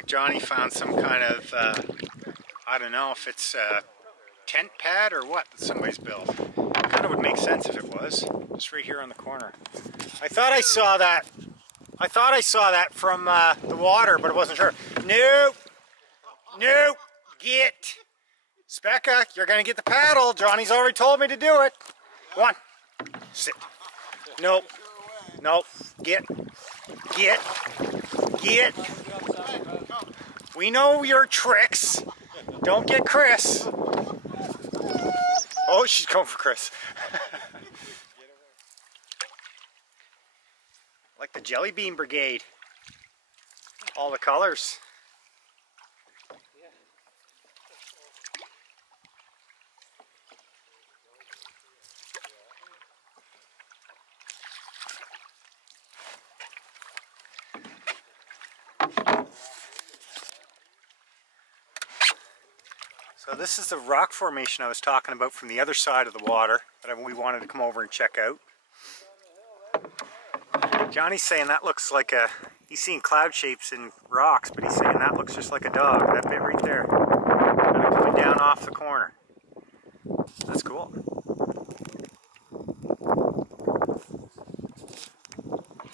like Johnny found some kind of, I don't know if it's a tent pad or what that somebody's built. Kind of would make sense if it was. Just right here on the corner. I thought I saw that. I thought I saw that from the water, but I wasn't sure. Nope. Nope. Get. Specca, you're going to get the paddle. Johnny's already told me to do it. Go on. Sit. Nope. Nope. Get. Get. Get. We know your tricks. Don't get Chris. Oh, she's going for Chris. Like the Jelly Bean Brigade. All the colors. So this is the rock formation I was talking about from the other side of the water that we wanted to come over and check out. Johnny's saying that looks like a, he's seeing cloud shapes in rocks, but he's saying that looks just like a dog, that bit right there. Kind of coming down off the corner. That's cool.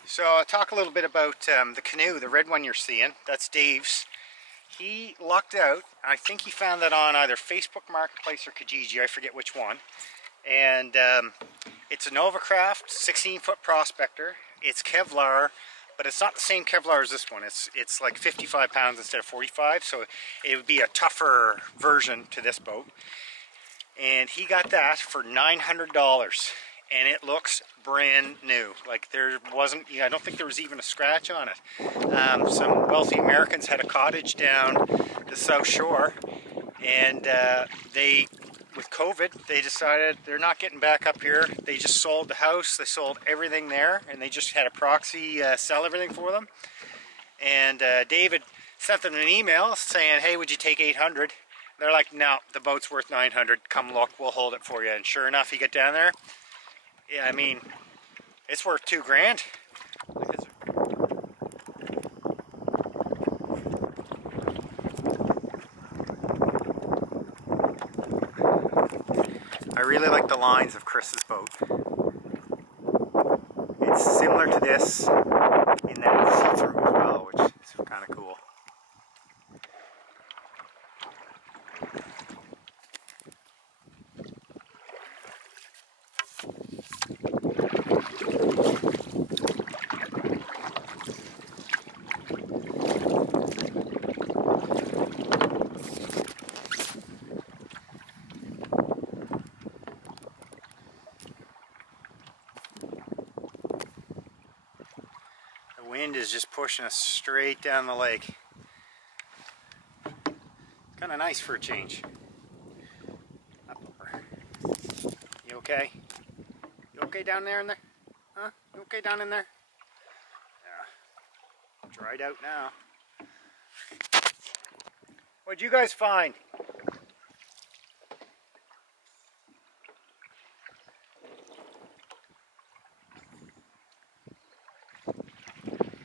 So I'll talk a little bit about the canoe, the red one you're seeing. That's Dave's. He lucked out. I think he found that on either Facebook Marketplace or Kijiji, I forget which one. And it's a Novacraft 16-foot prospector. It's Kevlar, but it's not the same Kevlar as this one. It's like 55 pounds instead of 45, so it would be a tougher version to this boat. And he got that for $900, and it looks brand new. Like there wasn't, I don't think there was even a scratch on it. Some wealthy Americans had a cottage down the South Shore, and with COVID, they decided they're not getting back up here. They just sold the house, they sold everything there, and they just had a proxy sell everything for them. And David sent them an email saying, hey, would you take 800? They're like, no, the boat's worth 900. Come look, we'll hold it for you. And sure enough, you get down there. Yeah, I mean, it's worth $2,000. I really like the lines of Chris's boat. It's similar to this in that it's see-through as well, which is kind of cool. Wind is just pushing us straight down the lake. Kind of nice for a change. Up over. You okay? You okay down there in there? Huh? You okay down in there? Yeah. Dried out now. What'd you guys find?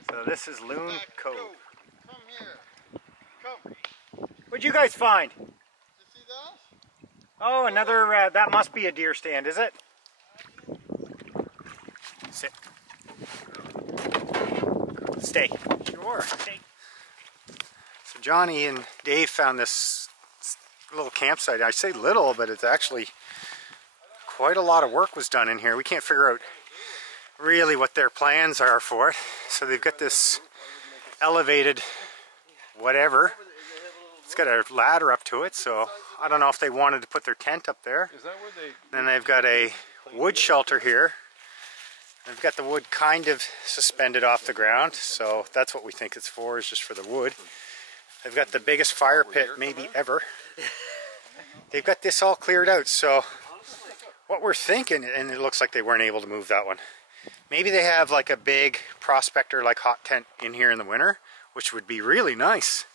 So this is Loon Cove. Come here. Come. What'd you guys find? You see that? Oh, another, that must be a deer stand, is it? Sit. Stay. Sure, stay. So Johnny and Dave found this little campsite. I say little, but it's actually quite a lot of work was done in here. We can't figure out really what their plans are for it. So they've got this elevated whatever. It's got a ladder up to it, so I don't know if they wanted to put their tent up there. Is that where they... Then they've got a wood shelter here. They've got the wood kind of suspended off the ground, so that's what we think it's for, is just for the wood. They've got the biggest fire pit maybe ever. They've got this all cleared out, so what we're thinking, and it looks like they weren't able to move that one, maybe they have like a big prospector like hot tent in here in the winter, which would be really nice.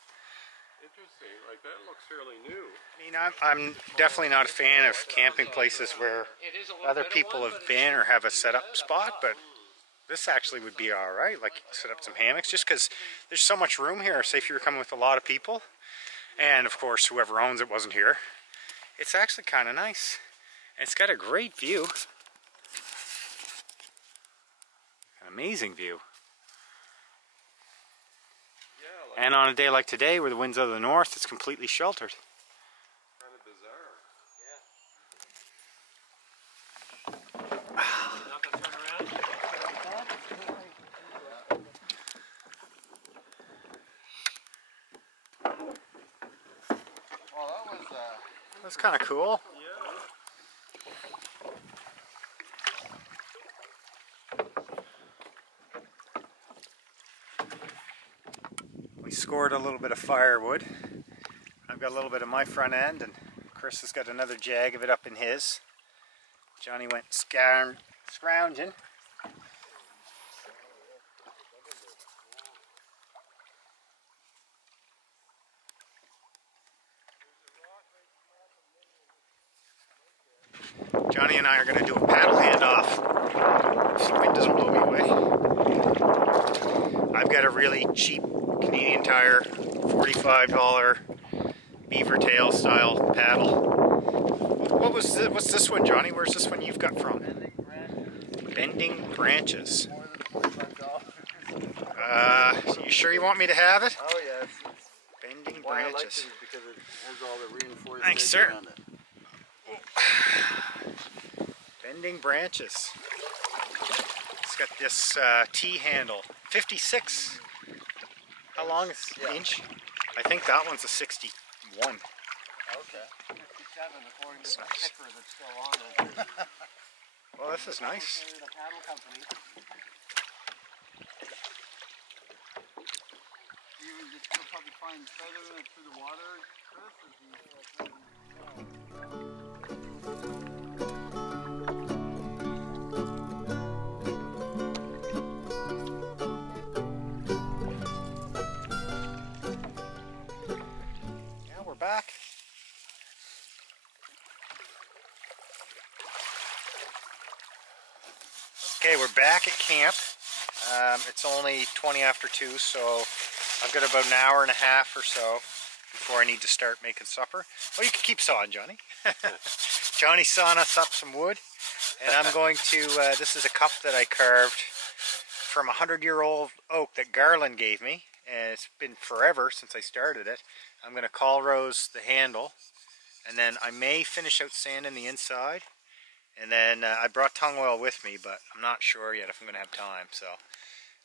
Interesting, like that looks fairly new. I mean, I'm definitely not a fan of camping places where other people have been or have a set up spot, but this actually would be all right. Like set up some hammocks, just because there's so much room here. Say if you were coming with a lot of people, and of course whoever owns it wasn't here. It's actually kind of nice, and it's got a great view, an amazing view. Yeah, like And on a day like today, where the wind's out of the north, it's completely sheltered. kind of bizarre. Not gonna turn around? Well, that was That's kind of cool. We scored a little bit of firewood. I've got a little bit of my front end, and Chris has got another jag of it up in his. Johnny went scrounging. Johnny and I are going to do a paddle handoff so the wind doesn't blow me away. I've got a really cheap Canadian Tire $45 beaver tail style paddle. What's this one, Johnny? Where's this one you've got from? Bending Branches. more than $45. You sure you want me to have it? Oh yes. Bending Why I like Branches. it is because it has all the reinforced Thanks, edge sir. around it. Bending Branches. It's got this T-handle. 56. How long is inch? I think that one's a 61. Okay. 57 according to the Nice. sticker that's still on it. Well, this is nice. The paddle company. You just you'll probably find feathering it through the water, Chris, Yeah, we're back. Okay, we're back at camp. It's only 20 after 2, so I've got about an hour and a half or so before I need to start making supper. Oh, you can keep sawing, Johnny. Johnny's sawing us up some wood, and I'm going to, this is a cup that I carved from a 100-year-old oak that Garland gave me, and it's been forever since I started it. I'm going to call rose the handle, and then I may finish out sanding the inside. And then I brought tung oil with me, but I'm not sure yet if I'm going to have time. So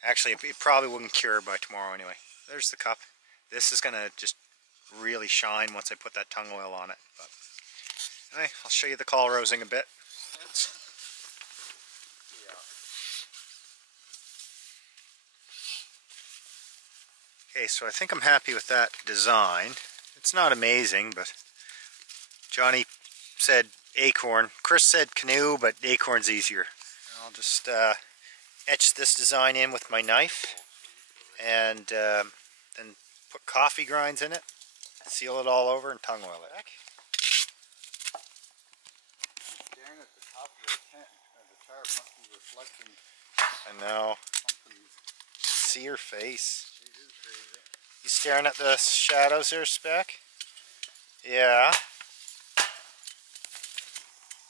actually, it probably wouldn't cure by tomorrow anyway. There's the cup. This is going to just really shine once I put that tung oil on it. But anyway, I'll show you the call rosing a bit. Okay, so I think I'm happy with that design. It's not amazing, but Johnny said acorn. Chris said canoe, but acorn's easier. I'll just etch this design in with my knife, and then put coffee grinds in it, seal it all over, and tung oil it. staring at the top of the tent, the tarp must be reflecting I know. something. See your face. It is crazy. You staring at the shadows there, Spec? Yeah.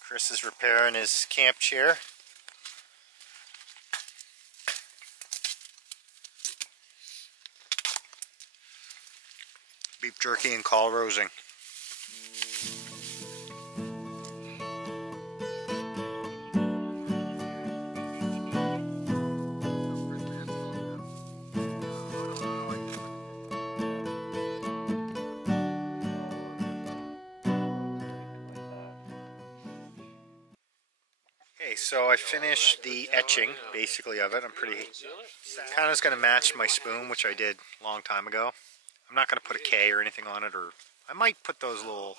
Chris is repairing his camp chair. Beef jerky and call rosing. Okay, so I finished the etching, basically, of it. I'm pretty... kind of is going to match my spoon, which I did a long time ago. I'm not going to put a K or anything on it, or I might put those little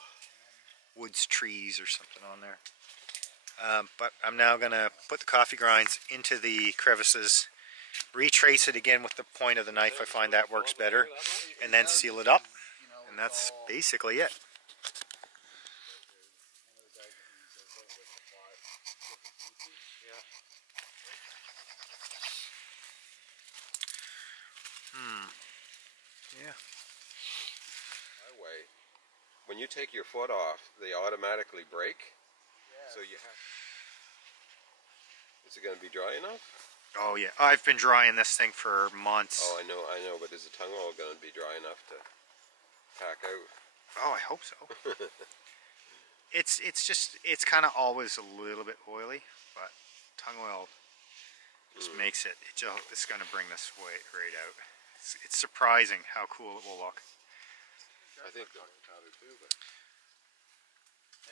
woods trees or something on there. But I'm now going to put the coffee grinds into the crevices, retrace it again with the point of the knife. I find that works better, and then seal it up, and that's basically it. when you take your foot off, they automatically break. Yeah. So you have. Is it going to be dry enough? Oh yeah, I've been drying this thing for months. Oh, I know, but is the tongue oil going to be dry enough to pack out? Oh, I hope so. It's kind of always a little bit oily, but tongue oil just makes it. It's going to bring this right out. It's surprising how cool it will look. I think powder too, but.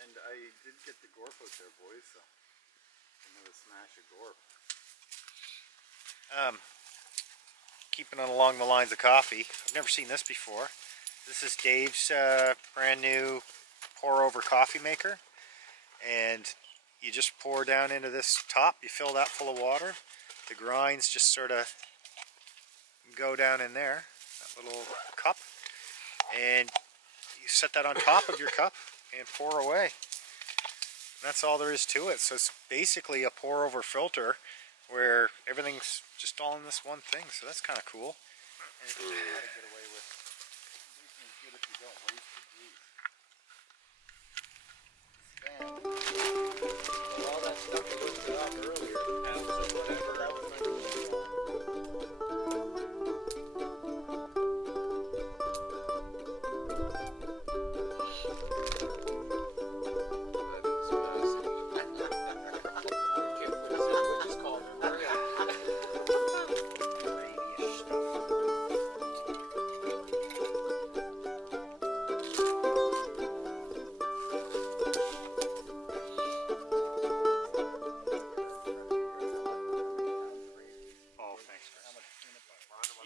And I did get the gorp out there, boys. So another smash of gorp. Keeping it along the lines of coffee, I've never seen this before. This is Dave's brand new pour over coffee maker, and you just pour down into this top, you fill that full of water, the grinds just sort of go down in there, that little cup, and you set that on top of your cup and pour away. That's all there is to it. So it's basically a pour over filter where everything's just all in this one thing, so that's kind of cool. And it's How to get away with. It's good if you don't waste the juice. Well, all that stuff that was cut off earlier, the pounds of whatever, that was my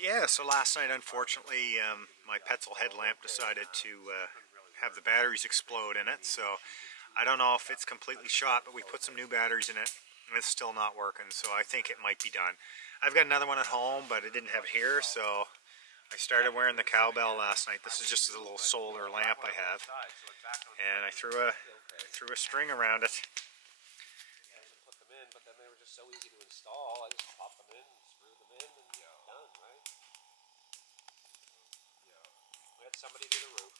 Yeah, so last night, unfortunately, my Petzl headlamp decided to have the batteries explode in it, so I don't know if it's completely shot, but we put some new batteries in it, and it's still not working, so I think it might be done. I've got another one at home, but I didn't have it here, so I started wearing the cowbell last night. This is just a little solar lamp I have, and I threw a string around it. put them in, but then they were just so easy to install. I just popped them in, screwed them in, and done, right? We had somebody do the roof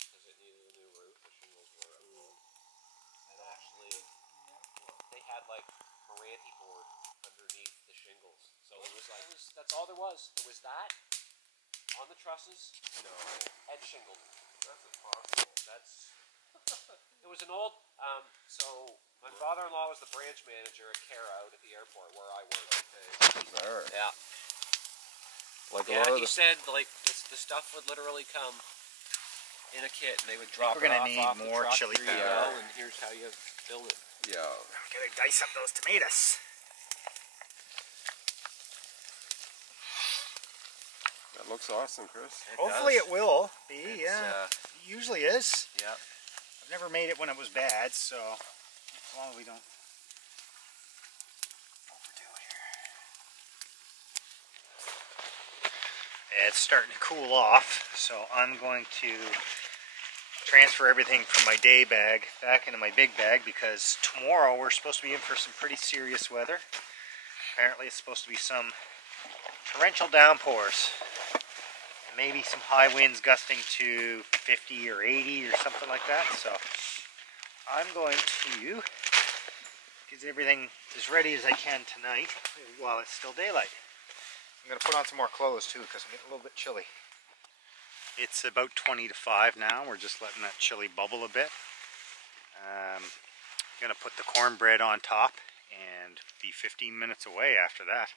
because it needed a new roof. The shingles were up, and actually, they had like Meranti board underneath the shingles, so it was like that's all there was. There was that on the trusses. No, and shingled. That's impossible. That's. It was an old. So my father-in-law was the branch manager at Care Out at the airport where I worked. Okay. Yeah. Like he said, like the stuff would literally come in a kit, and they would drop We're it gonna off need off more the truck. chili Here you powder. go, and here's how you build it. Yeah. I'm gonna dice up those tomatoes. That looks awesome, Chris. Hopefully it will be, yeah. It usually is. Yeah. I've never made it when it was bad, so as long as we don't overdo it here. Yeah, it's starting to cool off, so I'm going to transfer everything from my day bag back into my big bag because tomorrow we're supposed to be in for some pretty serious weather. Apparently it's supposed to be some torrential downpours. Maybe some high winds gusting to 50 or 80 or something like that. So I'm going to get everything as ready as I can tonight while it's still daylight. I'm going to put on some more clothes too because I'm getting a little bit chilly. It's about 20 to 5 now. We're just letting that chili bubble a bit. I'm going to put the cornbread on top and be 15 minutes away after that.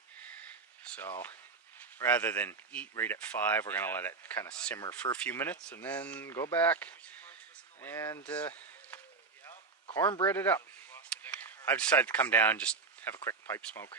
So rather than eat right at 5, we're going to let it kind of simmer for a few minutes and then go back and cornbread it up. I've decided to come down and just have a quick pipe smoke.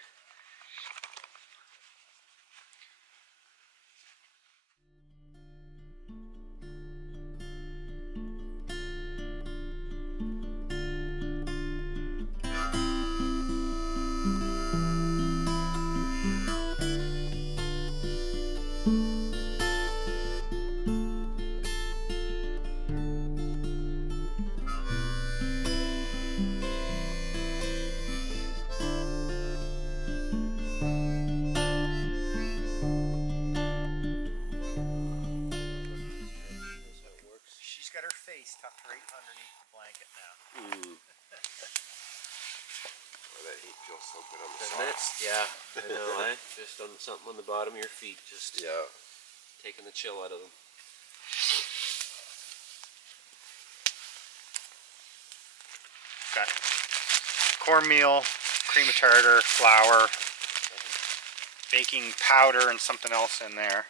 face tucked right underneath the blanket now. Oh, that heat feels so good on the Doesn't it? socks. Yeah, I know, eh? Just on something on the bottom of your feet, just taking the chill out of them. Got cornmeal, cream of tartar, flour, baking powder, and something else in there.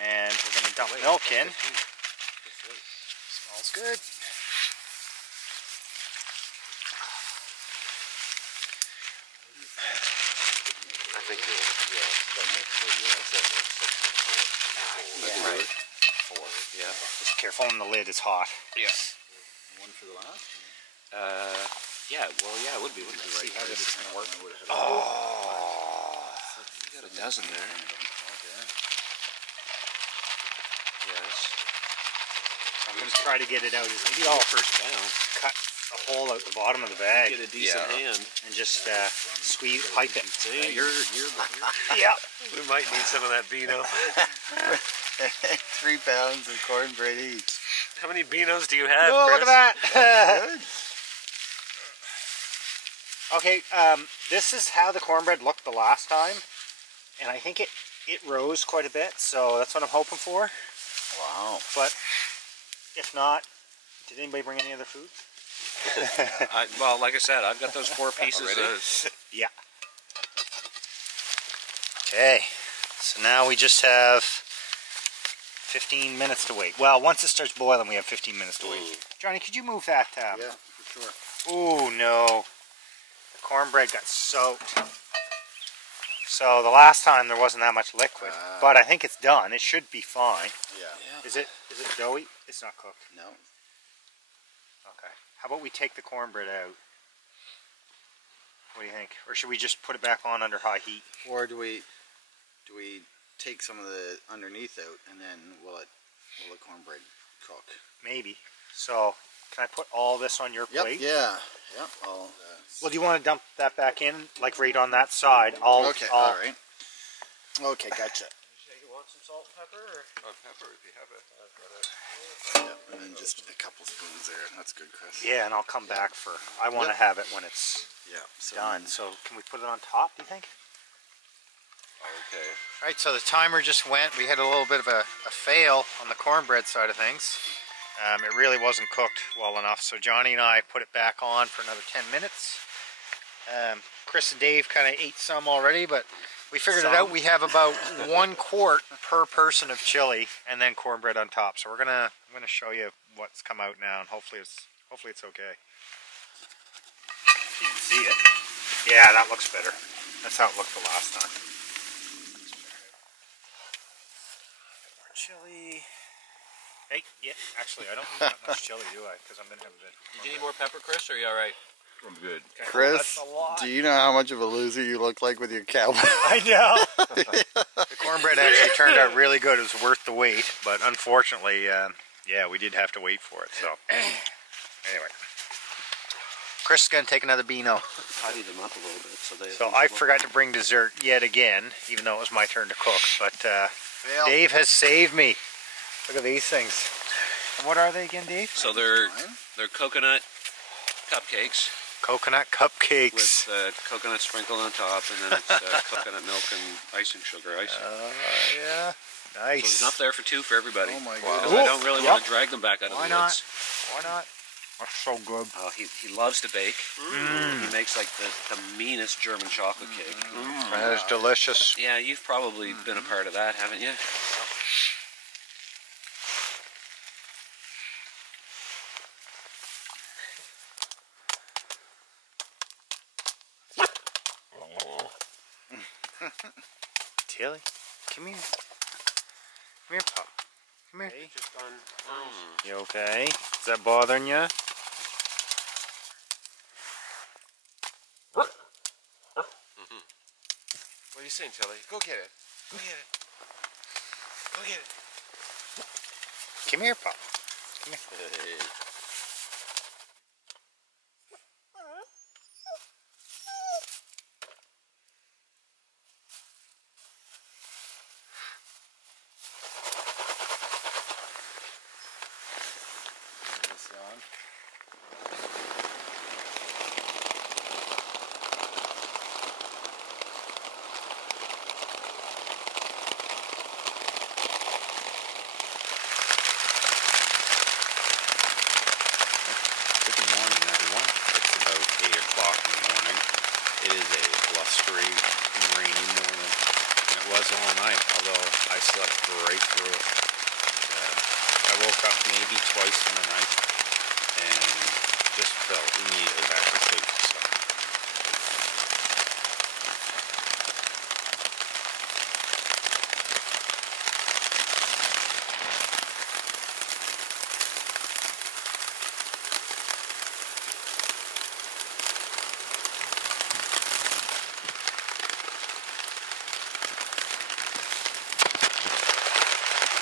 And we're going to dump milk in. Smells good. I think Yeah, right. 4. Yeah. Just careful on the lid, it's hot. Yeah. One for the last? Yeah, well, yeah, it would be, wouldn't it? See how this is going to work. Oh! You got a dozen there. Yes. I'm going to try to get it out. Maybe I'll first cut a hole out the bottom of the bag. Get a decent hand. And just squeeze, pipe it. See, you're Yeah. we might need some of that vino. 3 pounds of cornbread each. How many beanos do you have, Oh, Chris? look at that. Good. Okay, this is how the cornbread looked the last time. And I think it rose quite a bit, so that's what I'm hoping for. Wow. But if not, did anybody bring any other food? Well, like I said, I've got those 4 pieces. Yeah. Okay, so now we just have 15 minutes to wait. Well, once it starts boiling, we have 15 minutes to wait. Johnny, could you move that? Yeah, for sure. Oh no, the cornbread got soaked. So the last time there wasn't that much liquid, but I think it's done. It should be fine. Yeah. Is it doughy? It's not cooked. No. Okay. How about we take the cornbread out? What do you think? Or should we just put it back on under high heat? Or do we take some of the underneath out and then will the cornbread cook? Maybe. So can I put all this on your plate? Yeah. Yep. Well, do you want to dump that back in, like right on that side? Okay. All right. Okay. Gotcha. You want some salt and pepper? Or? Pepper, if you have it. Yeah, and then just a couple spoons there. That's good, Chris. Yeah, and I'll come back for. I want to have it when it's so done. So can we put it on top? Do you think? Okay. All right. So the timer just went. We had a little bit of a fail on the cornbread side of things. It really wasn't cooked well enough. So Johnny and I put it back on for another 10 minutes. Chris and Dave kind of ate some already, but we figured it out. We have about 1 quart per person of chili, and then cornbread on top. So I'm gonna show you what's come out now, and hopefully it's okay. You can see it. Yeah, that looks better. That's how it looked the last time. More chili. Hey, yeah. Actually, I don't need that much chili, do I? Because I'm gonna have a bit. Do you need more pepper, Chris, or are you all right? I'm good. Okay. Chris, do you know how much of a loser you look like with your cowboy? I know. The cornbread actually turned out really good. It was worth the wait, but unfortunately, yeah, we did have to wait for it. So, anyway, Chris is gonna take another beano. Tidy them up a little bit so they. So I forgot to bring dessert yet again, even though it was my turn to cook. But Dave has saved me. Look at these things. And what are they again, Dave? So they're coconut cupcakes. Coconut cupcakes. With coconut sprinkled on top, and then it's coconut milk and icing sugar icing. Yeah. Nice. So there's enough there for 2 for everybody. Oh my Because God. I don't really want to drag them back out of the woods. Why not? That's so good. Oh, he loves to bake. He makes like the meanest German chocolate cake. That is delicious. Yeah, you've probably been a part of that, haven't you? Tilly, come here. Come here, Pop. Come here. Hey, just on. You okay? Is that bothering you? What are you saying, Tilly? Go get it. Go get it. Go get it. Come here, Pop. Come here. lights on. Good morning, everyone. It's about 8 o'clock in the morning. It is a blustery, rainy morning. And it was all night, although I slept right through it. I woke up maybe twice in the night and just fell immediately back to sleep. So.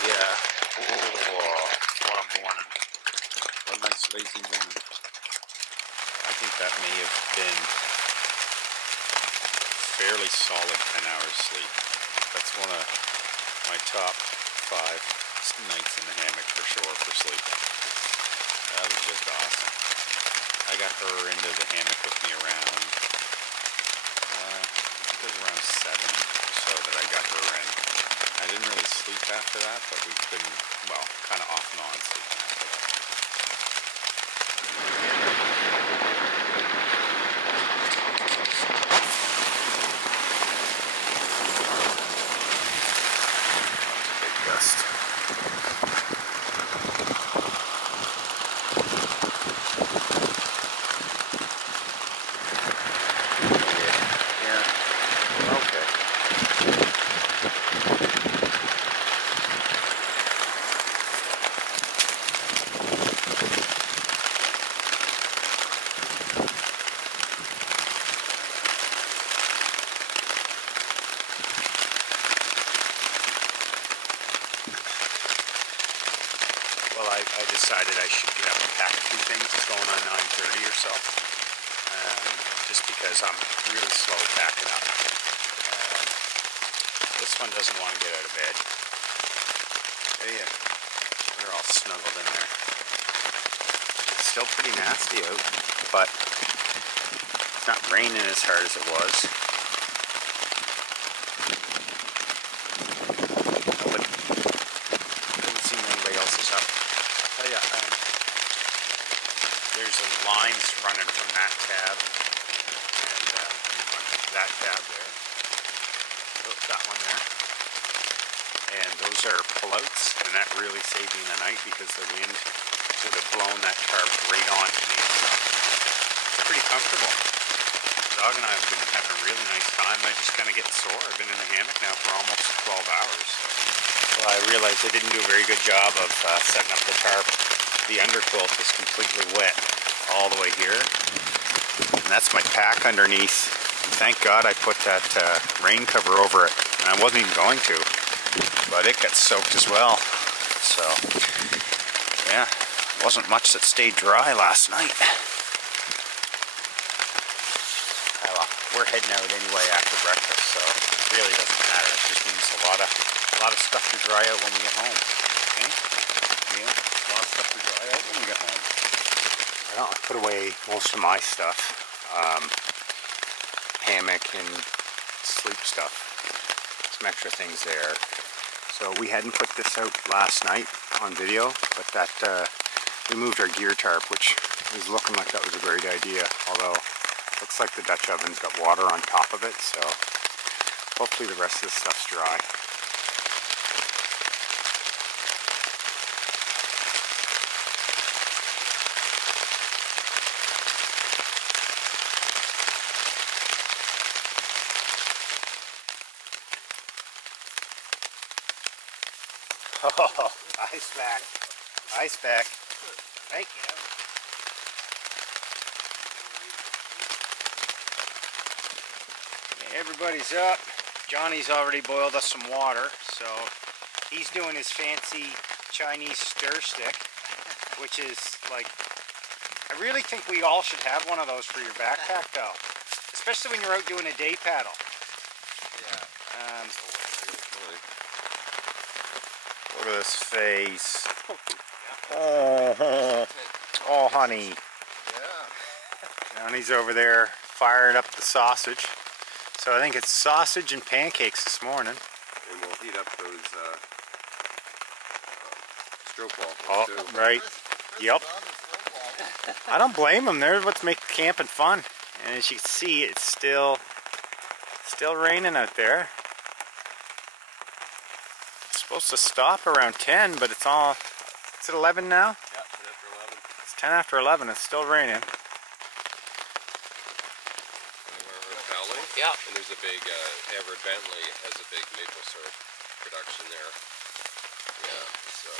Yeah. Oh, what a morning. What a nice lazy morning. I think that may have been fairly solid 10 hours sleep. That's one of my top 5 nights in the hammock for sure for sleep. That was just awesome. I got her into the hammock with me around, I think it was around 7 or so that I got her in. I didn't really sleep after that, but we've been, well, kind of off and on sleeping after that. Big gust. Yeah, okay. Well, I decided I should get up and pack a few things. It's going on 9:30 or so. Just because I'm really slow packing up. This one doesn't want to get out of bed. Yeah, they're all snuggled in there. It's still pretty nasty out, but it's not raining as hard as it was. Doesn't seem anybody else is up. I'll tell you, there's lines running from that tab and that tab there. That one there. And those are pullouts, and that really saved me the night because the wind would have blown that tarp right onto me. So it's pretty comfortable. The dog and I have been having a really nice time. I'm just kind of getting sore. I've been in the hammock now for almost 12 hours. Well, I realized I didn't do a very good job of setting up the tarp. The underquilt is completely wet all the way here. And that's my pack underneath. Thank God I put that rain cover over it. And I wasn't even going to. But it got soaked as well. So, yeah. Wasn't much that stayed dry last night. Well, we're heading out anyway after breakfast, so it really doesn't matter. It just means a lot of stuff to dry out when we get home. Okay? Yeah, a lot of stuff to dry out when we get home. Well, I put away most of my stuff. Hammock and sleep stuff. Some extra things there. So we hadn't put this out last night on video, but that we moved our gear tarp, which was looking like that was a great idea. Although looks like the Dutch oven's got water on top of it, so hopefully the rest of this stuff's dry. Oh, ice pack. Ice pack. Thank you. Okay, everybody's up. Johnny's already boiled us some water, so he's doing his fancy Chinese stir stick, which is like, I really think we all should have one of those for your backpack though, especially when you're out doing a day paddle. Yeah. Look at this face. Oh. Oh, honey. Yeah. Johnny's over there firing up the sausage. So I think it's sausage and pancakes this morning. And we'll heat up those stroopwafels Oh, too. right. Yep. I don't blame them. They're what's making camping fun. And as you can see, it's still raining out there. It's supposed to stop around 10, but it's at 11 now? Yeah, 10 after 11. It's 10 after 11. It's still raining. Yeah. And there's a big, Everett Bentley has a big maple syrup production there. Yeah, so.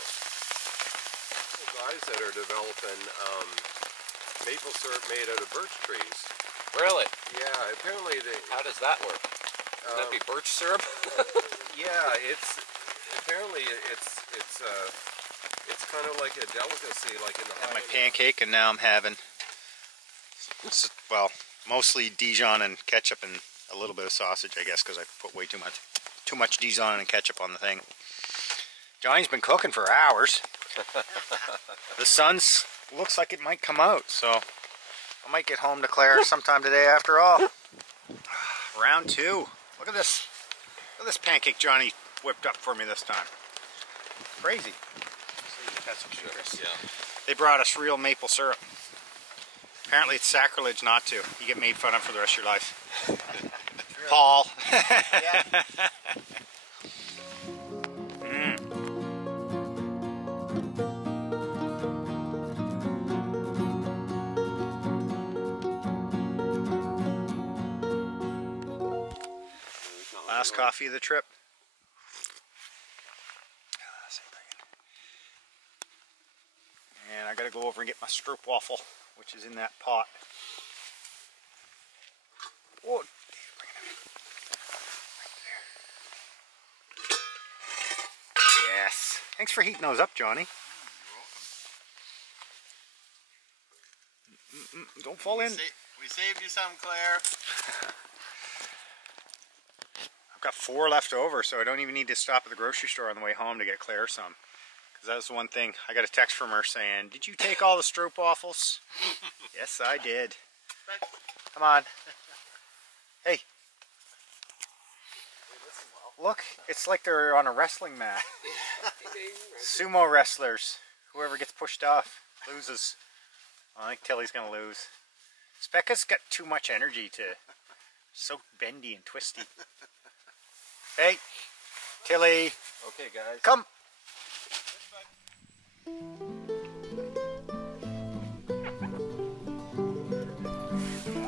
The guys that are developing maple syrup made out of birch trees. Really? Yeah, apparently they. How does that work? Would that be birch syrup? Yeah, it's kind of like a delicacy, like in the I had my high-end- pancake, and now I'm having, well, mostly Dijon and ketchup and a little bit of sausage, I guess, because I put way too much Dijon and ketchup on the thing. Johnny's been cooking for hours. The sun's looks like it might come out, so I might get home to Claire sometime today after all. Round 2. Look at this. Look at this pancake Johnny whipped up for me this time. Crazy. Yeah. They brought us real maple syrup. Apparently it's sacrilege not to. You get made fun of for the rest of your life. Paul. Last coffee of the trip. And I gotta go over and get my stroopwafel, which is in that pot. Oh, yes. Thanks for heating those up, Johnny. Don't fall in. We saved you some, Claire. I've got 4 left over, so I don't even need to stop at the grocery store on the way home to get Claire some. Because that was the one thing. I got a text from her saying, "Did you take all the stroopwafels?" Yes, I did. Come on. Hey. Look, it's like they're on a wrestling mat. Sumo wrestlers. Whoever gets pushed off loses. I think Tilly's going to lose. Specca's got too much energy to... So bendy and twisty. Hey, Tilly. Okay, guys. Come.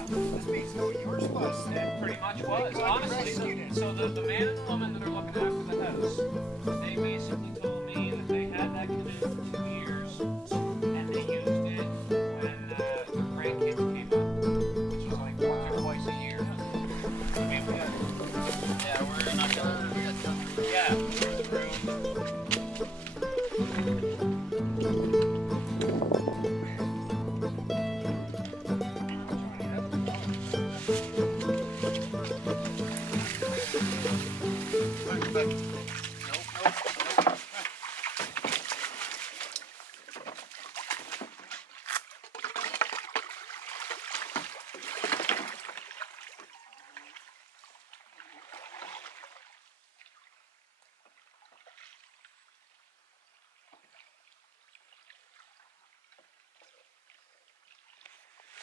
This makes no yours was. It Pretty much was, honestly. So the man and the woman that are looking after the house, they basically told me that they had that canoe for 2 years, and they used it when their grandkids came up, which was like once or twice a year. I mean, we got, We're not gonna. We got some. yeah, we're the room.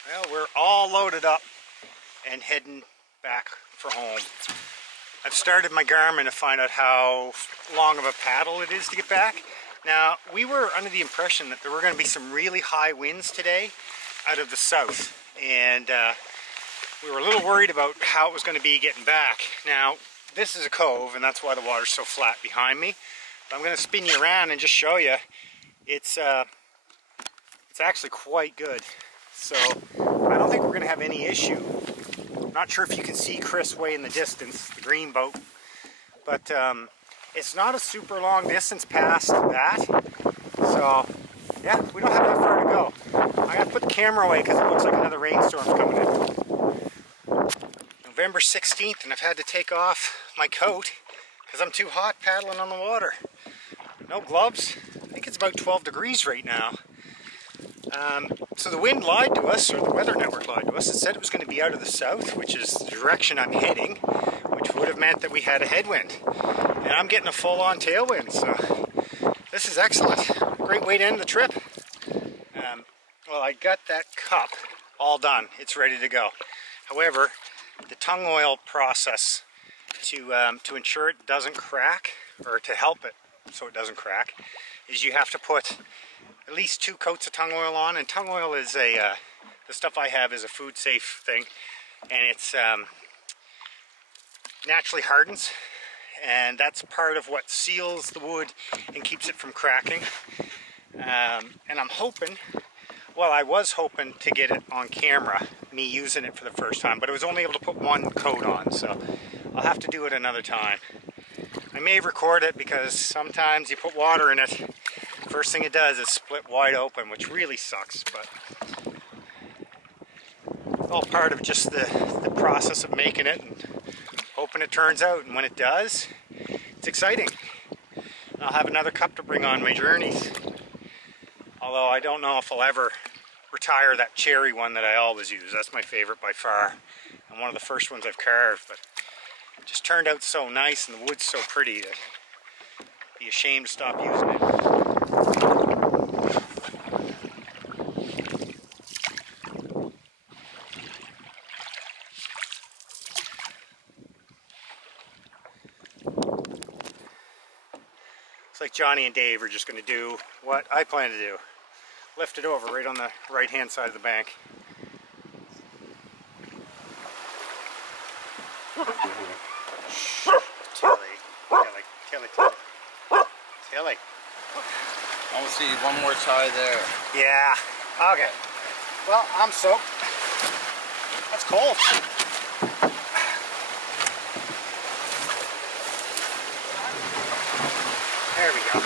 Well, we're all loaded up and heading back for home. I've started my Garmin to find out how long of a paddle it is to get back. Now, we were under the impression that there were going to be some really high winds today out of the south, and we were a little worried about how it was going to be getting back. Now, this is a cove, and that's why the water's so flat behind me. But I'm going to spin you around and just show you. It's actually quite good. So I don't think we're going to have any issue. Not sure if you can see Chris way in the distance, the green boat, but it's not a super long distance past that. So yeah, we don't have that far to go. I got to put the camera away because it looks like another rainstorm's coming in. November 16th, and I've had to take off my coat because I'm too hot paddling on the water. No gloves. I think it's about 12 degrees right now. So the wind lied to us, or the weather network lied to us. It said it was going to be out of the south, which is the direction I'm heading, which would have meant that we had a headwind. And I'm getting a full-on tailwind, so this is excellent. Great way to end the trip. Well, I got that cup all done. It's ready to go. However, the tung oil process to ensure it doesn't crack, or to help it so it doesn't crack, is you have to put at least 2 coats of tung oil on. And tung oil is the stuff I have is a food safe thing, and it's naturally hardens, and that's part of what seals the wood and keeps it from cracking. And I'm hoping, well, I was hoping to get it on camera, me using it for the first time, but I was only able to put 1 coat on, so I'll have to do it another time. I may record it because sometimes you put water in it, first thing it does is split wide open, which really sucks, but it's all part of just the process of making it and hoping it turns out. And when it does, it's exciting. I'll have another cup to bring on my journeys. Although I don't know if I'll ever retire that cherry one that I always use. That's my favorite by far, and one of the first ones I've carved. But it just turned out so nice, and the wood's so pretty that I'd be ashamed to stop using it. It's like Johnny and Dave are just going to do what I plan to do. Lift it over right on the right hand side of the bank. Tilly. I want to see one more tie there. Yeah. Okay. Well, I'm soaked. That's cold. There we go.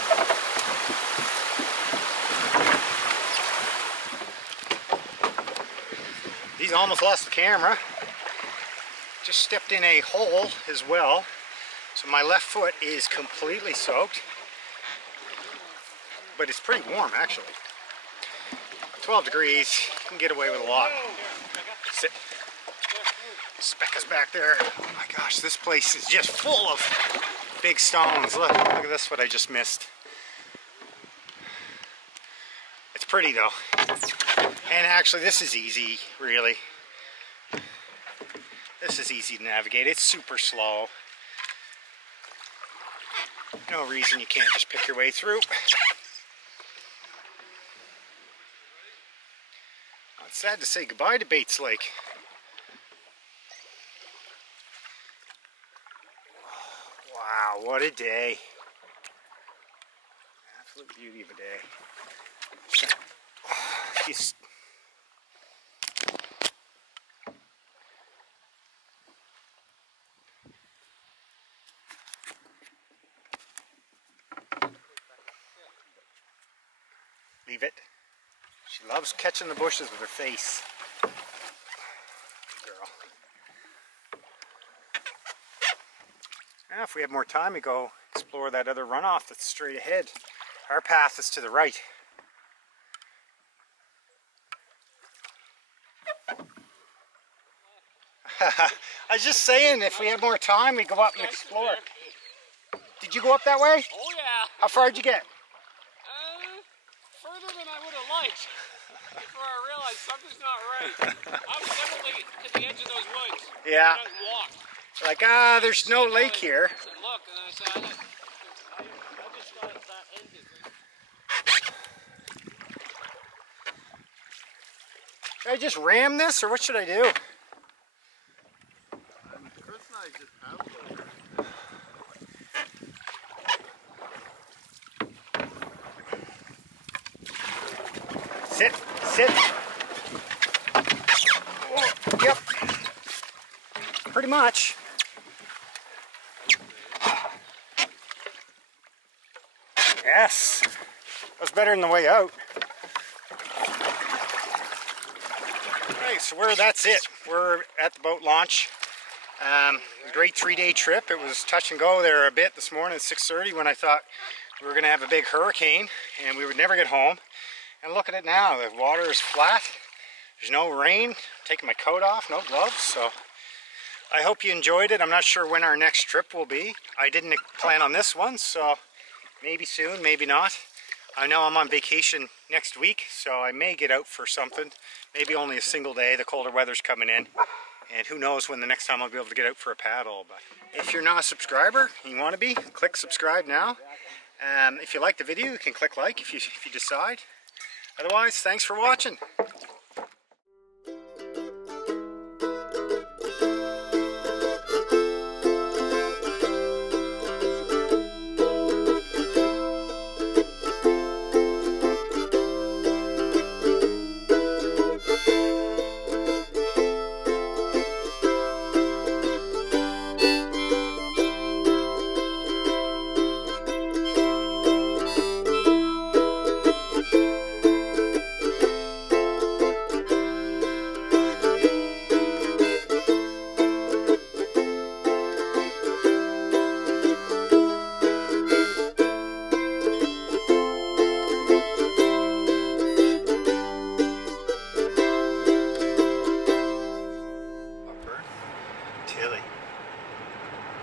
These almost lost the camera. Just stepped in a hole as well. So my left foot is completely soaked. But it's pretty warm actually. 12 degrees, you can get away with a lot. Sit. Speck is back there. Oh my gosh, this place is just full of big stones. Look at this, what I just missed. It's pretty though. And actually this is easy, really. This is easy to navigate. It's super slow. No reason you can't just pick your way through. It's sad to say goodbye to Bates Lake. Wow, what a day. Absolute beauty of a day. He's... Leave it. She loves catching the bushes with her face. Good girl. Now, if we have more time, we go explore that other runoff that's straight ahead. Our path is to the right. I was just saying, if we had more time, we'd go up and explore. Did you go up that way? Oh yeah. How far did you get? Further than I would have liked. Before I realized something's not right. I was literally to the edge of those woods. Yeah. And I walked. Like, there's no lake here. I said, look, and I said, I just got that ended. Should I just ram this, or what should I do? Chris and I just have those. Sit, sit. Oh, yep. Pretty much. Yes. That was better than the way out. Okay, so that's it. We're at the boat launch. A great 3-day trip. It was touch and go there a bit this morning at 6:30 when I thought we were going to have a big hurricane and we would never get home. And look at it now, the water is flat. There's no rain. I'm taking my coat off, no gloves, so I hope you enjoyed it. I'm not sure when our next trip will be. I didn't plan on this one, so maybe soon, maybe not. I know I'm on vacation next week, so I may get out for something. Maybe only a single day. The colder weather's coming in. And who knows when the next time I'll be able to get out for a paddle. But if you're not a subscriber and you want to be, click subscribe now. If you like the video, you can click like if you decide. Otherwise, thanks for watching.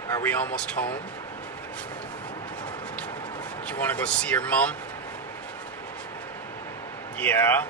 Are we almost home? Do you want to go see your mom? Yeah.